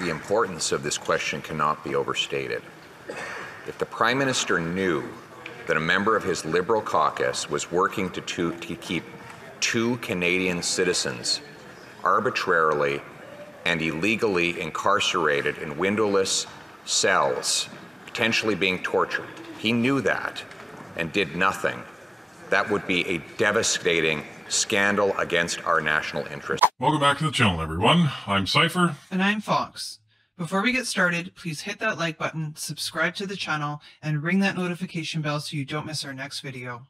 The importance of this question cannot be overstated. If the Prime Minister knew that a member of his Liberal caucus was working to keep 2 Canadian citizens arbitrarily and illegally incarcerated in windowless cells, potentially being tortured, he knew that and did nothing, that would be a devastating scandal against our national interest. Welcome back to the channel, everyone. I'm Cypher. And I'm Fox. Before we get started, please hit that like button, subscribe to the channel, and ring that notification bell so you don't miss our next video.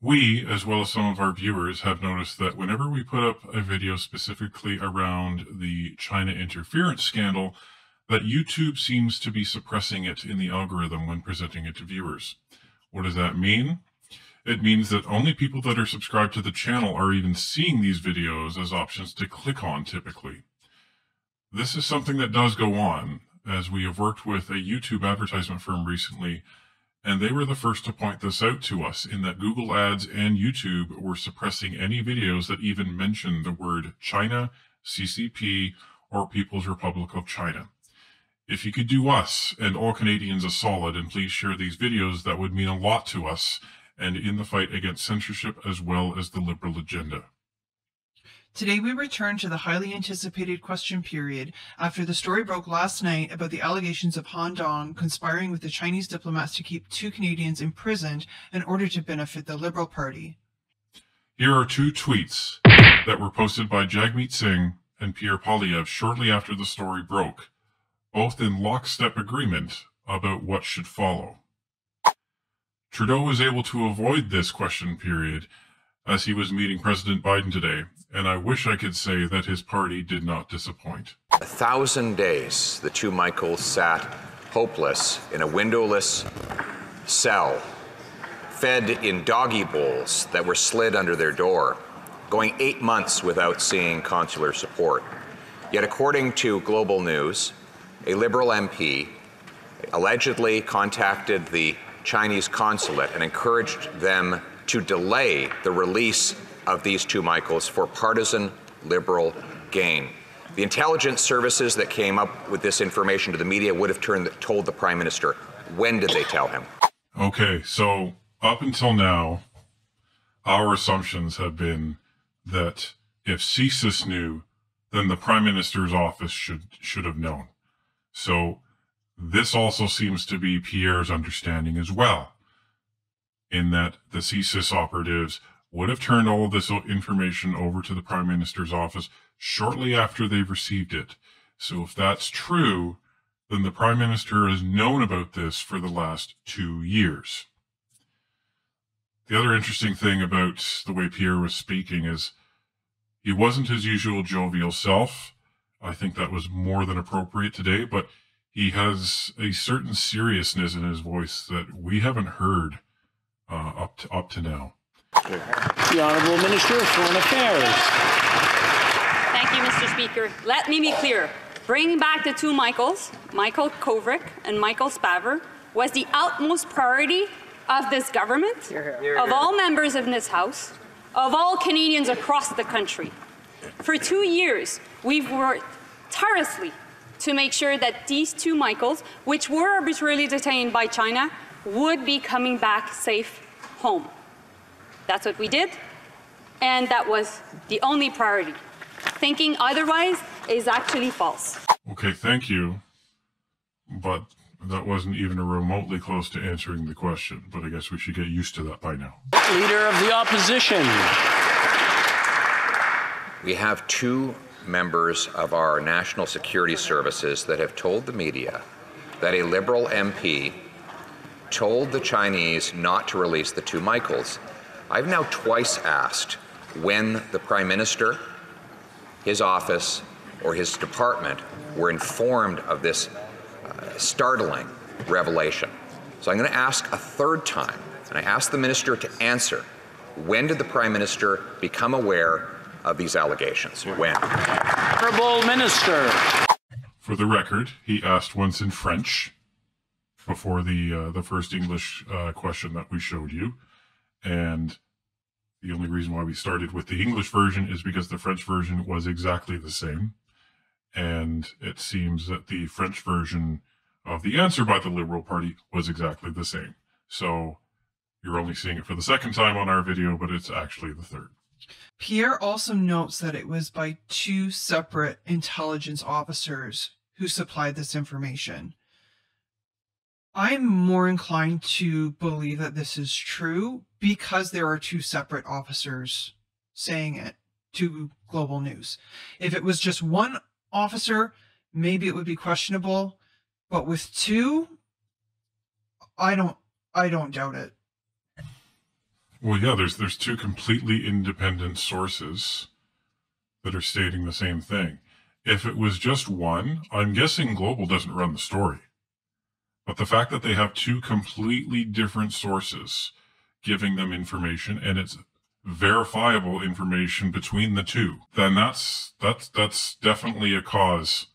We, as well as some of our viewers, have noticed that whenever we put up a video specifically around the China interference scandal, that YouTube seems to be suppressing it in the algorithm when presenting it to viewers. What does that mean? It means that only people that are subscribed to the channel are even seeing these videos as options to click on typically. This is something that does go on, as we have worked with a YouTube advertisement firm recently, and they were the first to point this out to us, in that Google Ads and YouTube were suppressing any videos that even mentioned the word China, CCP, or People's Republic of China. If you could do us and all Canadians a solid and please share these videos, that would mean a lot to us and in the fight against censorship as well as the Liberal agenda. Today we return to the highly anticipated question period after the story broke last night about the allegations of Han Dong conspiring with the Chinese diplomats to keep 2 Canadians imprisoned in order to benefit the Liberal Party. Here are 2 tweets that were posted by Jagmeet Singh and Pierre shortly after the story broke, both in lockstep agreement about what should follow. Trudeau was able to avoid this question period as he was meeting President Biden today, and I wish I could say that his party did not disappoint. 1,000 days, the 2 Michaels sat hopeless in a windowless cell, fed in doggy bowls that were slid under their door, going 8 months without seeing consular support. Yet according to Global News, a Liberal MP allegedly contacted the Chinese consulate and encouraged them to delay the release of these 2 Michaels for partisan Liberal gain. The intelligence services that came up with this information to the media would have told the Prime Minister. When did they tell him? Okay, so up until now, our assumptions have been that if CSIS knew, then the Prime Minister's office should have known. So this also seems to be Pierre's understanding as well, in that the CSIS operatives would have turned all of this information over to the Prime Minister's office shortly after they've received it. So if that's true, then the Prime Minister has known about this for the last 2 years. The other interesting thing about the way Pierre was speaking is he wasn't his usual jovial self. I think that was more than appropriate today, but he has a certain seriousness in his voice that we haven't heard up to now. The Honourable Minister of Foreign Affairs. Thank you, Mr. Speaker. Let me be clear. Bringing back the 2 Michaels, Michael Kovrig and Michael Spavor, was the utmost priority of this government, of all members of this House, of all Canadians across the country. For 2 years, we've worked tirelessly to make sure that these 2 Michaels, which were arbitrarily detained by China, would be coming back safe home. That's what we did, and that was the only priority. Thinking otherwise is actually false. Okay, thank you, but that wasn't even remotely close to answering the question, but I guess we should get used to that by now. Leader of the Opposition. We have 2 members of our national security services that have told the media that a Liberal MP told the Chinese not to release the 2 Michaels. I've now twice asked when the Prime Minister, his office, or his department were informed of this startling revelation. So I'm going to ask a 3rd time, and I ask the Minister to answer. When did the Prime Minister become aware of these allegations? When? Honourable Minister. For the record, he asked once in French before the first English question that we showed you, and the only reason why we started with the English version is because the French version was exactly the same, And it seems that the French version of the answer by the Liberal Party was exactly the same. So you're only seeing it for the second time on our video, but it's actually the third. Pierre also notes that it was by 2 separate intelligence officers who supplied this information. I'm more inclined to believe that this is true because there are 2 separate officers saying it to Global News. If it was just one officer, maybe it would be questionable, but with 2, I don't doubt it. Well, yeah, there's 2 completely independent sources that are stating the same thing. If it was just one, I'm guessing Global doesn't run the story. But the fact that they have 2 completely different sources giving them information, and it's verifiable information between the 2, then that's definitely a cause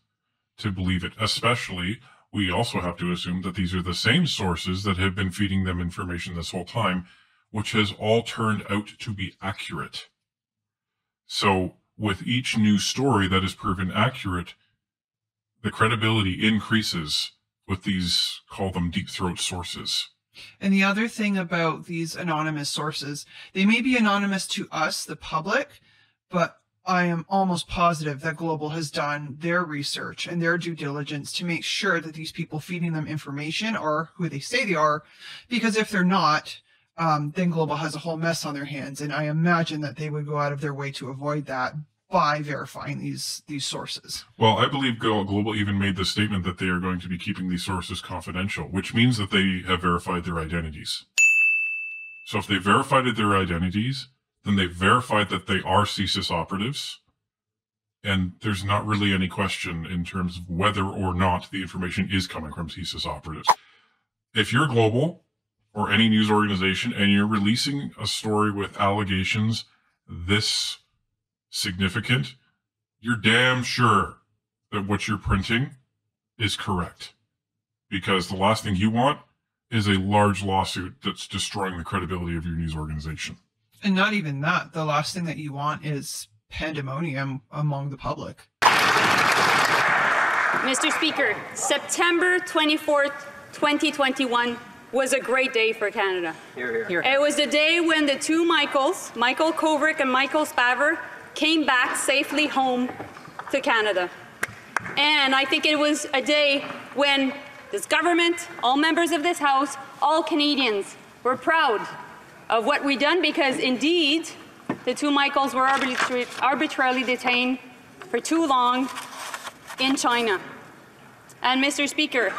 to believe it. Especially, we also have to assume that these are the same sources that have been feeding them information this whole time, which has all turned out to be accurate. So with each new story that is proven accurate, the credibility increases with these, call them deep throat sources. And the other thing about these anonymous sources, they may be anonymous to us, the public, but I am almost positive that Global has done their research and their due diligence to make sure that these people feeding them information are who they say they are, because if they're not, then Global has a whole mess on their hands. And I imagine that they would go out of their way to avoid that by verifying these sources. Well, I believe Global even made the statement that they are going to be keeping these sources confidential, which means that they have verified their identities. So if they verified their identities, then they verified that they are CSIS operatives. And there's not really any question in terms of whether or not the information is coming from CSIS operatives. If you're Global or any news organization and you're releasing a story with allegations this significant, you're damn sure that what you're printing is correct. Because the last thing you want is a large lawsuit that's destroying the credibility of your news organization. And not even that. The last thing that you want is pandemonium among the public. Mr. Speaker, September 24th, 2021 was a great day for Canada. Hear, hear. It was the day when the 2 Michaels, Michael Kovrig and Michael Spavor, came back safely home to Canada. And I think it was a day when this government, all members of this House, all Canadians were proud of what we've done, because indeed the 2 Michaels were arbitrarily detained for too long in China. And Mr. Speaker,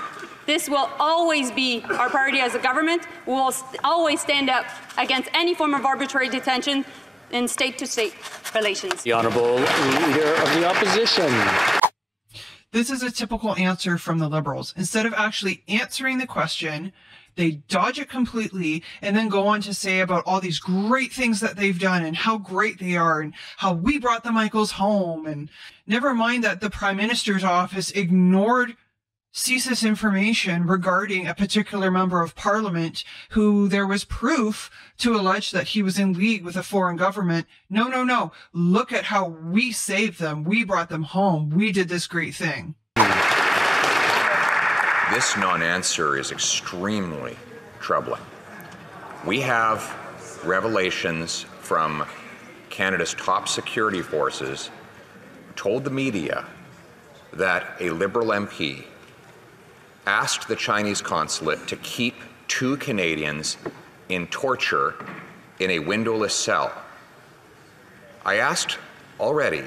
this will always be our priority as a government. We will always stand up against any form of arbitrary detention in state-to-state relations. The Honourable Leader of the Opposition. This is a typical answer from the Liberals. Instead of actually answering the question, they dodge it completely and then go on to say about all these great things that they've done and how great they are and how we brought the Michaels home. And never mind that the Prime Minister's office ignored CSIS information regarding a particular member of Parliament who there was proof to allege that he was in league with a foreign government. No, no, no. Look at how we saved them. We brought them home. We did this great thing. This non-answer is extremely troubling. We have revelations from Canada's top security forces who told the media that a Liberal MP asked the Chinese consulate to keep 2 Canadians in torture in a windowless cell. I asked already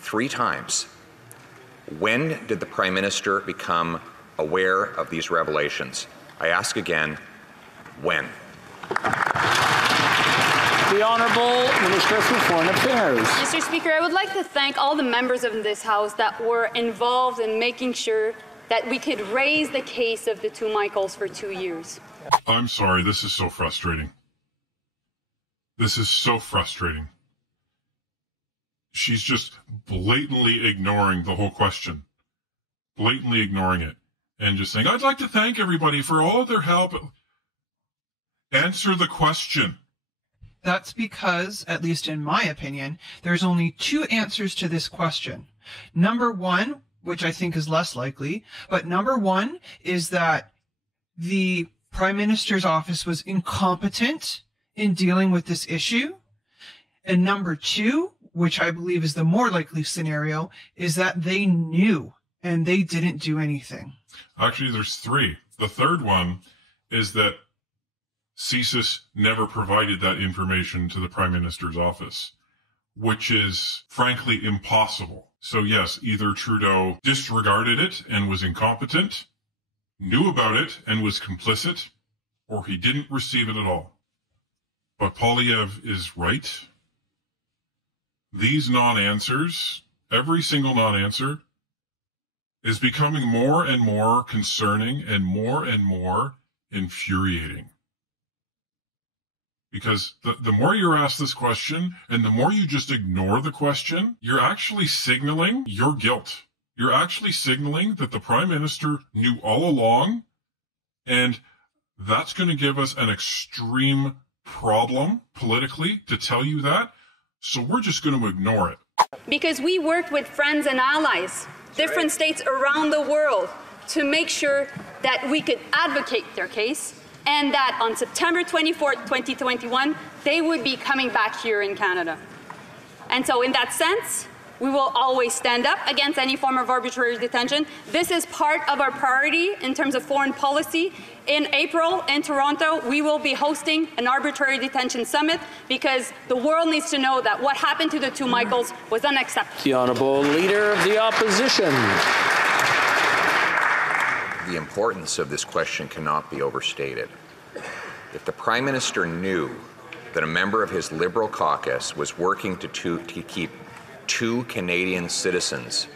3 times, when did the Prime Minister become aware of these revelations? I ask again, when? The Honourable Minister for Foreign Affairs. Mr. Speaker, I would like to thank all the members of this House that were involved in making sure that we could raise the case of the 2 Michaels for 2 years. I'm sorry, this is so frustrating. This is so frustrating. She's just blatantly ignoring the whole question. Blatantly ignoring it. And just saying, I'd like to thank everybody for all of their help. Answer the question. That's because, at least in my opinion, there's only two answers to this question. Number one, which I think is less likely, but number one is that the Prime Minister's office was incompetent in dealing with this issue. And number two, which I believe is the more likely scenario, is that they knew and they didn't do anything. Actually, there's three. The third one is that CSIS never provided that information to the Prime Minister's office, which is frankly impossible. So yes, either Trudeau disregarded it and was incompetent, knew about it and was complicit, or he didn't receive it at all. But poilievre is right. These non-answers, every single non-answer, is becoming more and more concerning and more infuriating. Because the more you're asked this question and the more you just ignore the question, you're actually signaling your guilt. You're actually signaling that the Prime Minister knew all along, and that's going to give us an extreme problem politically to tell you that. So we're just going to ignore it. Because we worked with friends and allies, different states around the world, to make sure that we could advocate their case, and that on September 24th, 2021, they would be coming back here in Canada. And so in that sense, we will always stand up against any form of arbitrary detention. This is part of our priority in terms of foreign policy. In April, in Toronto, we will be hosting an arbitrary detention summit because the world needs to know that what happened to the two Michaels was unacceptable. The Honourable Leader of the Opposition. The importance of this question cannot be overstated. If the Prime Minister knew that a member of his Liberal caucus was working to keep two Canadian citizens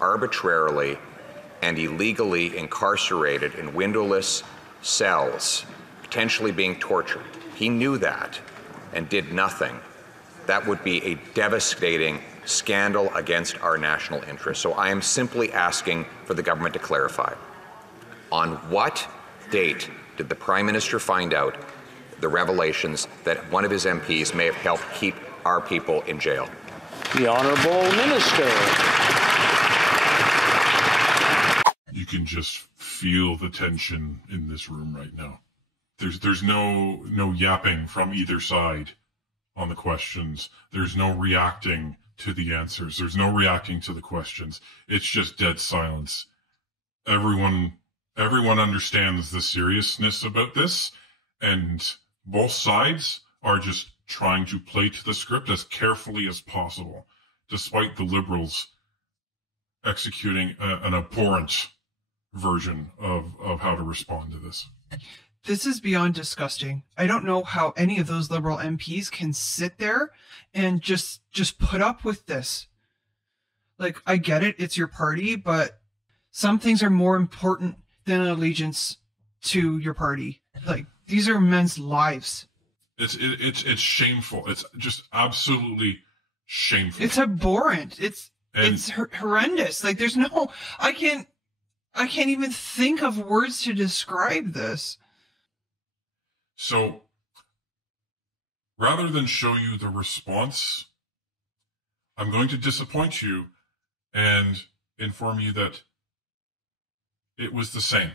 arbitrarily and illegally incarcerated in windowless cells, potentially being tortured, he knew that and did nothing, that would be a devastating scandal against our national interest. So I am simply asking for the government to clarify. On what date did the Prime Minister find out the revelations that one of his MPs may have helped keep our people in jail? The Honourable Minister. You can just feel the tension in this room right now. There's no yapping from either side on the questions. There's no reacting to the answers. There's no reacting to the questions. It's just dead silence. Everyone understands the seriousness about this, and both sides are just trying to play to the script as carefully as possible, despite the Liberals executing an abhorrent version of how to respond to this. This is beyond disgusting. I don't know how any of those Liberal MPs can sit there and just put up with this. Like, I get it, it's your party, but some things are more important than an allegiance to your party. Like, these are men's lives. It's shameful. It's just absolutely shameful. It's abhorrent. It's horrendous. Like, there's no, I can't even think of words to describe this. So, rather than show you the response, I'm going to disappoint you and inform you that it was the same.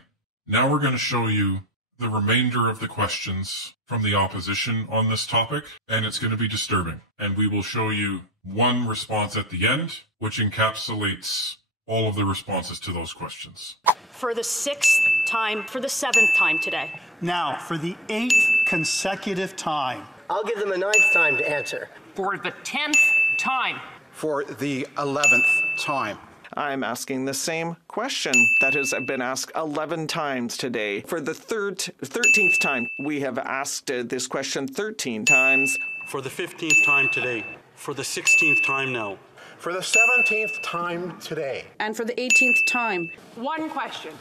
Now we're going to show you the remainder of the questions from the opposition on this topic, and it's going to be disturbing. And we will show you one response at the end, which encapsulates all of the responses to those questions. For the 6th time, for the 7th time today. Now, for the 8th consecutive time. I'll give them a 9th time to answer. For the 10th time. For the 11th time. I'm asking the same question that has been asked 11 times today. For the 13th time, we have asked this question 13 times. For the 15th time today. For the 16th time now. For the 17th time today. And for the 18th time. One question.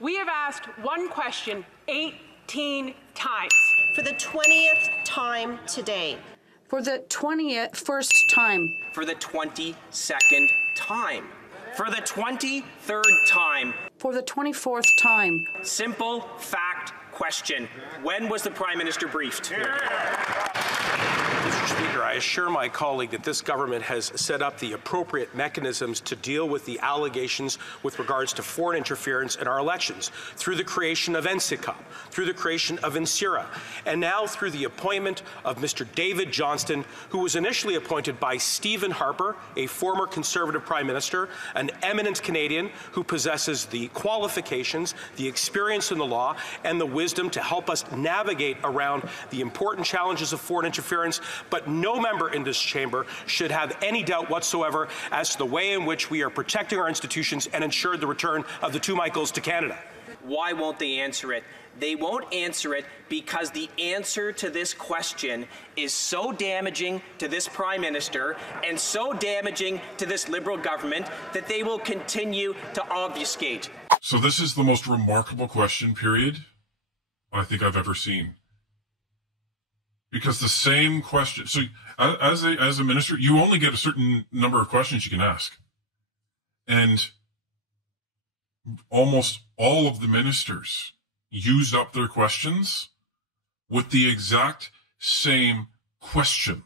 We have asked one question 18 times. For the 20th time today. For the 21st time. For the 22nd time. For the 23rd time. For the 24th time. Simple fact question. When was the Prime Minister briefed? Speaker, I assure my colleague that this government has set up the appropriate mechanisms to deal with the allegations with regards to foreign interference in our elections, through the creation of NCICUP, through the creation of INSIRA, and now through the appointment of Mr. David Johnston, who was initially appointed by Stephen Harper, a former Conservative Prime Minister, an eminent Canadian who possesses the qualifications, the experience in the law, and the wisdom to help us navigate around the important challenges of foreign interference. But no member in this chamber should have any doubt whatsoever as to the way in which we are protecting our institutions and ensure the return of the two Michaels to Canada. Why won't they answer it? They won't answer it because the answer to this question is so damaging to this Prime Minister and so damaging to this Liberal government that they will continue to obfuscate. So this is the most remarkable question period I think I've ever seen. Because the same question, so as a minister, you only get a certain number of questions you can ask. And almost all of the ministers used up their questions with the exact same question.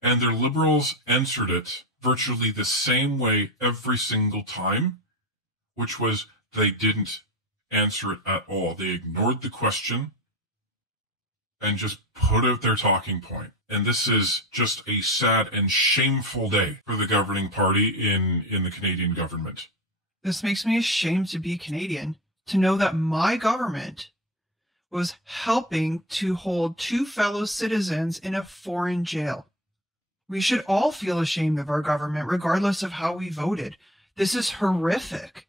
And their Liberals answered it virtually the same way every single time, which was they didn't answer it at all. They ignored the question and just put out their talking point. And this is just a sad and shameful day for the governing party in the Canadian government. This makes me ashamed to be Canadian, to know that my government was helping to hold two fellow citizens in a foreign jail. We should all feel ashamed of our government, regardless of how we voted. This is horrific.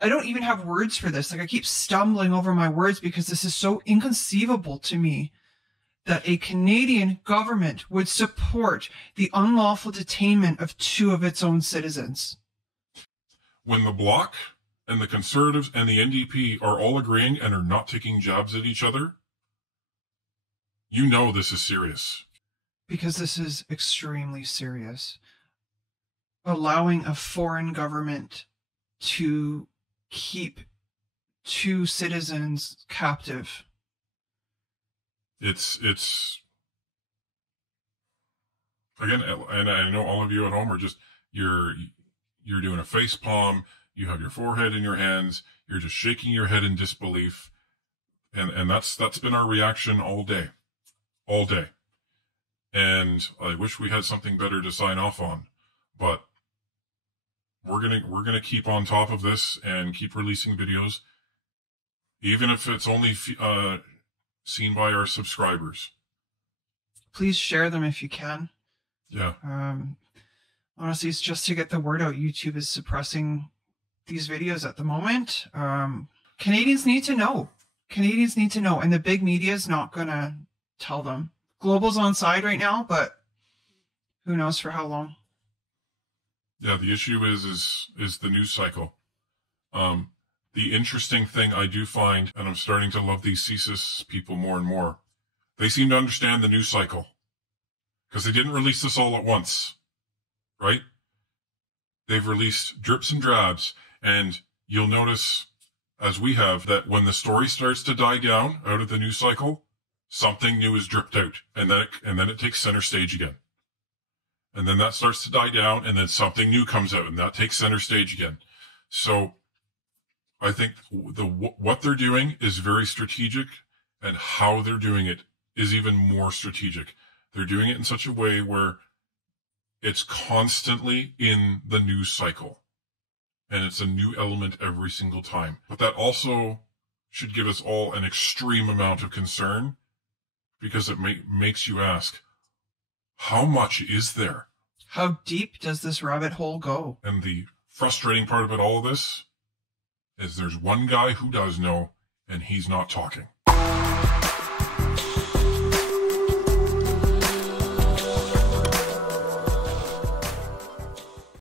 I don't even have words for this. Like, I keep stumbling over my words because this is so inconceivable to me that a Canadian government would support the unlawful detainment of two of its own citizens. When the Bloc and the Conservatives and the NDP are all agreeing and are not taking jabs at each other, you know this is serious. Because this is extremely serious. Allowing a foreign government to keep two citizens captive. It's again, and I know all of you at home are just, you're doing a face palm, you have your forehead in your hands, you're just shaking your head in disbelief. And that's been our reaction all day. And I wish we had something better to sign off on, but we're going to keep on top of this and keep releasing videos, even if it's only, seen by our subscribers. Please share them if you can. Yeah. Honestly, it's just to get the word out. YouTube is suppressing these videos at the moment. Canadians need to know. Canadians need to know, and the big media is not going to tell them. Global's on side right now, but who knows for how long. Yeah, the issue is the news cycle. The interesting thing I do find, and I'm starting to love these CSIS people more and more, they seem to understand the news cycle. Because they didn't release this all at once, right? They've released drips and drabs, and you'll notice, as we have, that when the story starts to die down out of the news cycle, something new is dripped out, and then it takes center stage again. And then that starts to die down, and then something new comes out, and that takes center stage again. So I think what they're doing is very strategic, and how they're doing it is even more strategic. They're doing it in such a way where it's constantly in the news cycle, and it's a new element every single time. But that also should give us all an extreme amount of concern, because it makes you ask, how much is there? How deep does this rabbit hole go? And the frustrating part about all of this is there's one guy who does know, and he's not talking.